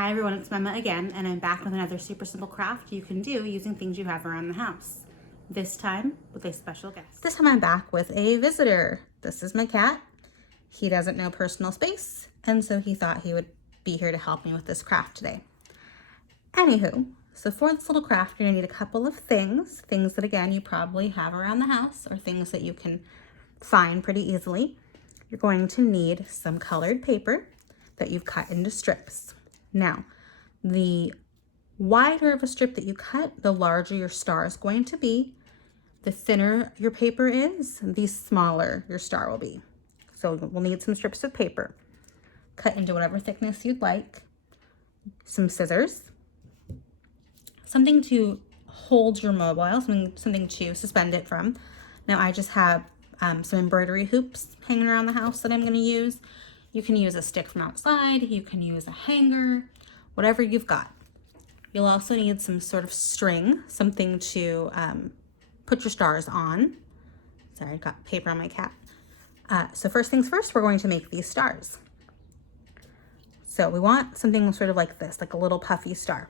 Hi everyone, it's Mema again, and I'm back with another super simple craft you can do using things you have around the house. This time with a special guest. This time I'm back with a visitor. This is my cat. He doesn't know personal space, and so he thought he would be here to help me with this craft today. Anywho, so for this little craft, you're gonna need a couple of things that again you probably have around the house or things that you can find pretty easily. You're going to need some colored paper that you've cut into strips. Now, the wider of a strip that you cut, the larger your star is going to be. The thinner your paper is, the smaller your star will be. So we'll need some strips of paper. Cut into whatever thickness you'd like. Some scissors. Something to hold your mobile, something to suspend it from. Now I just have some embroidery hoops hanging around the house that I'm going to use. You can use a stick from outside, you can use a hanger, whatever you've got. You'll also need some sort of string, something to put your stars on. Sorry, I got paper on my cat. So first things first, we're going to make these stars. So we want something sort of like this, like a little puffy star.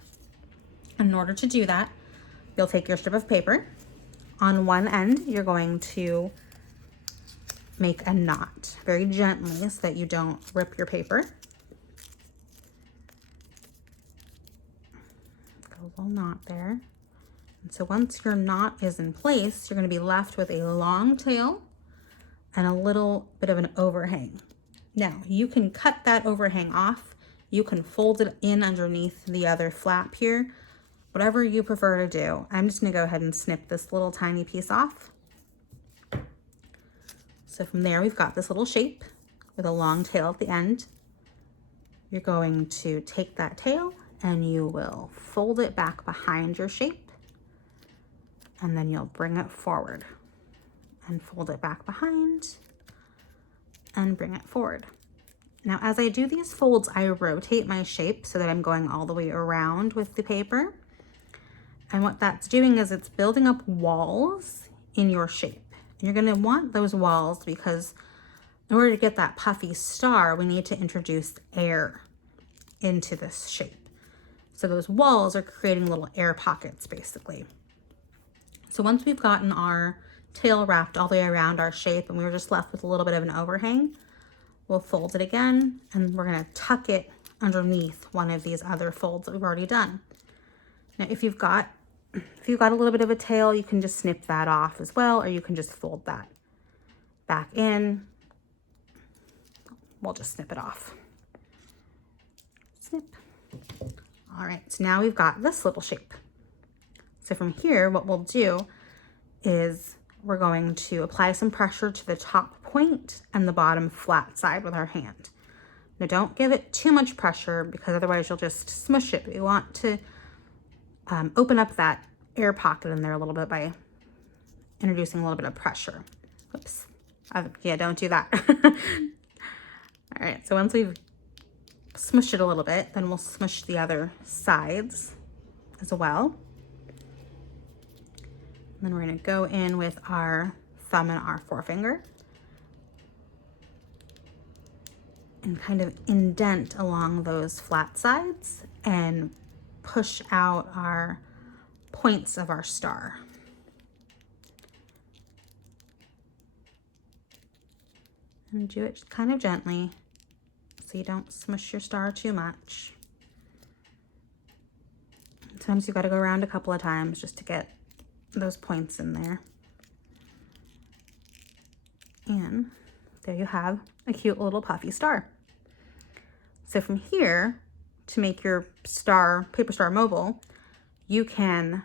In order to do that, you'll take your strip of paper. On one end, you're going to make a knot very gently so that you don't rip your paper. Got a little knot there. And so once your knot is in place, you're going to be left with a long tail and a little bit of an overhang. Now, you can cut that overhang off. You can fold it in underneath the other flap here. Whatever you prefer to do. I'm just going to go ahead and snip this little tiny piece off. So from there, we've got this little shape with a long tail at the end. You're going to take that tail and you will fold it back behind your shape. And then you'll bring it forward and fold it back behind and bring it forward. Now, as I do these folds, I rotate my shape so that I'm going all the way around with the paper. And what that's doing is it's building up walls in your shape. You're going to want those walls because in order to get that puffy star, we need to introduce air into this shape. So those walls are creating little air pockets, basically. So once we've gotten our tail wrapped all the way around our shape and we were just left with a little bit of an overhang, we'll fold it again and we're going to tuck it underneath one of these other folds that we've already done. Now, if you've got a little bit of a tail, you can just snip that off as well, or you can just fold that back in. We'll just snip it off. Snip. All right, so now we've got this little shape. So from here, what we'll do is we're going to apply some pressure to the top point and the bottom flat side with our hand. Now don't give it too much pressure because otherwise you'll just smush it. We want to open up that air pocket in there a little bit by introducing a little bit of pressure. Oops. Yeah, don't do that. All right, so once we've smushed it a little bit, then we'll smush the other sides as well. And then we're going to go in with our thumb and our forefinger and kind of indent along those flat sides and push out our points of our star. And do it kind of gently so you don't smush your star too much. Sometimes you've got to go around a couple of times just to get those points in there. And there you have a cute little puffy star. So from here, to make your paper star mobile, you can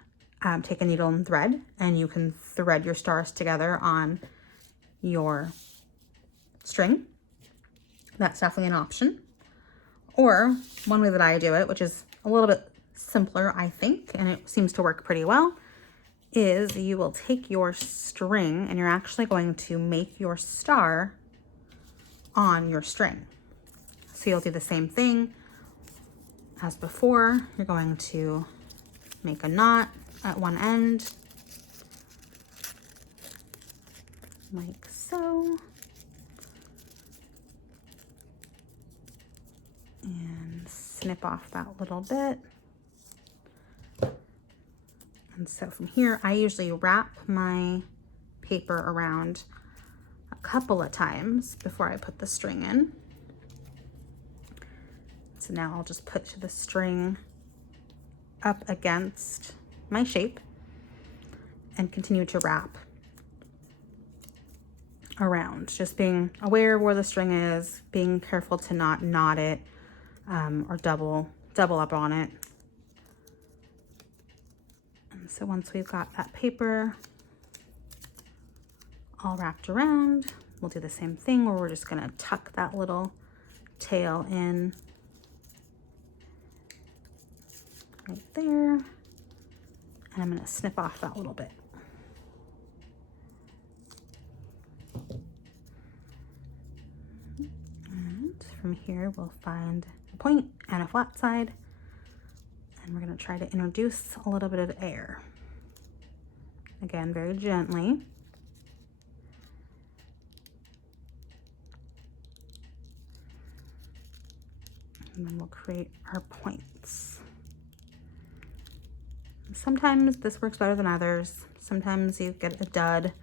take a needle and thread, and you can thread your stars together on your string. That's definitely an option. Or one way that I do it, which is a little bit simpler, I think, and it seems to work pretty well, is you will take your string and you're actually going to make your star on your string. So you'll do the same thing as before. You're going to make a knot at one end, like so. And so. snip off that little bit. And so from here, I usually wrap my paper around a couple of times before I put the string in. So now I'll just put the string up against my shape and continue to wrap around, just being aware of where the string is, being careful to not knot it or double up on it. And so once we've got that paper all wrapped around, we'll do the same thing where we're just gonna tuck that little tail in right there. And I'm gonna snip off that little bit. And from here, we'll find a point and a flat side. And we're gonna try to introduce a little bit of air. Again, very gently. And then we'll create our points. Sometimes this works better than others. Sometimes you get a dud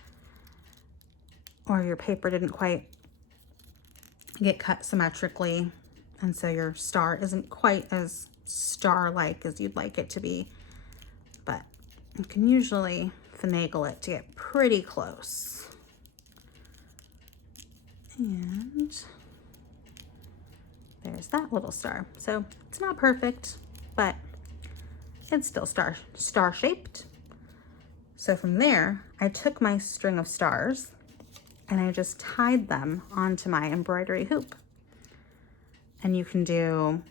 or your paper didn't quite get cut symmetrically, and so your star isn't quite as star-like as you'd like it to be, but you can usually finagle it to get pretty close. And there's that little star. So it's not perfect, but it's still star-shaped. So from there, I took my string of stars and I just tied them onto my embroidery hoop. And you can do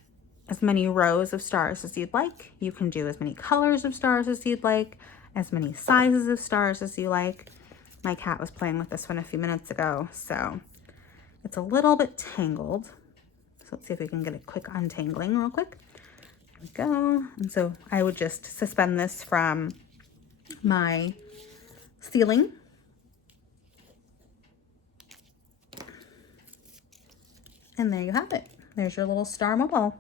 as many rows of stars as you'd like. You can do as many colors of stars as you'd like, as many sizes of stars as you like. My cat was playing with this one a few minutes ago, so it's a little bit tangled. So let's see if we can get a quick untangling real quick. There we go. And so I would just suspend this from my ceiling. And there you have it. There's your little star mobile.